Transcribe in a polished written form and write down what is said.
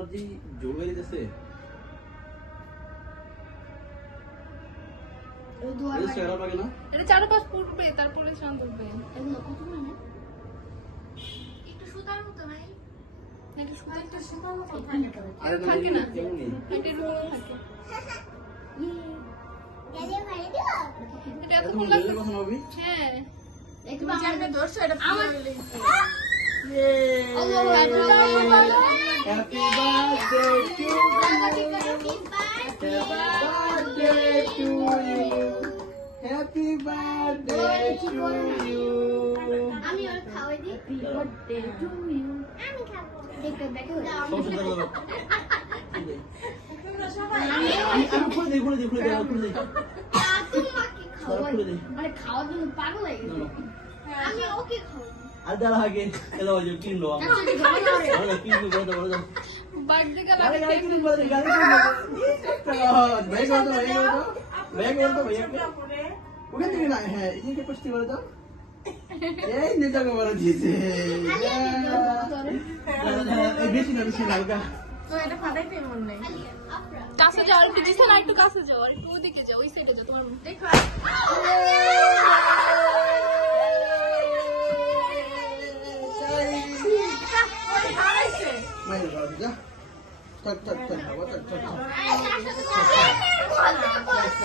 আমার যে জোর হয়ে যাচ্ছে এটা চারপাশ পড়বে তারপরে শান্ত হবে। এগুলো কত মানে একটু সুতার মতো নাই এটা সুন্দর একটা সুতার মতো থাকে তো থাকে না, এটা এরকম থাকে। এটা এত ফুল লাগবে। হ্যাঁ একটু জানবে দর্শ এটা আমার happy birthday to you happy birthday to you আমি আর খাওয়াই দিই হ্যাপি বার্থডে টু ইউ আমি খাবো দেখো দেখো আমি খুলে দিই তোমাকে খাওয়াই মানে খাওয়ার জন্য পাগল হয়ে গেছে আমি ওকে খাওয়াই আর দাঁড়া আগে এলো যে কিনলো আমরা কিনলো বড় বার্থডে কাল আরে গাড়ি কিনে বলে গাড়ি কিনে ভাই বলতো ভাইয়া ওকে থেকে না হ্যাঁ এই যে পুষ্টি বলে দাও এই নেতা को বলে দিয়েছে এই বেশি লাগা তো এটা ফাটাইতে মন নাই কাছে যাও, একটু দিছে না, একটু কাছে যাও, আর একটু ওদিকে যাও, ওই সাইডে যাও, তোমার দেখো মাইরে দাও যা tak tak tak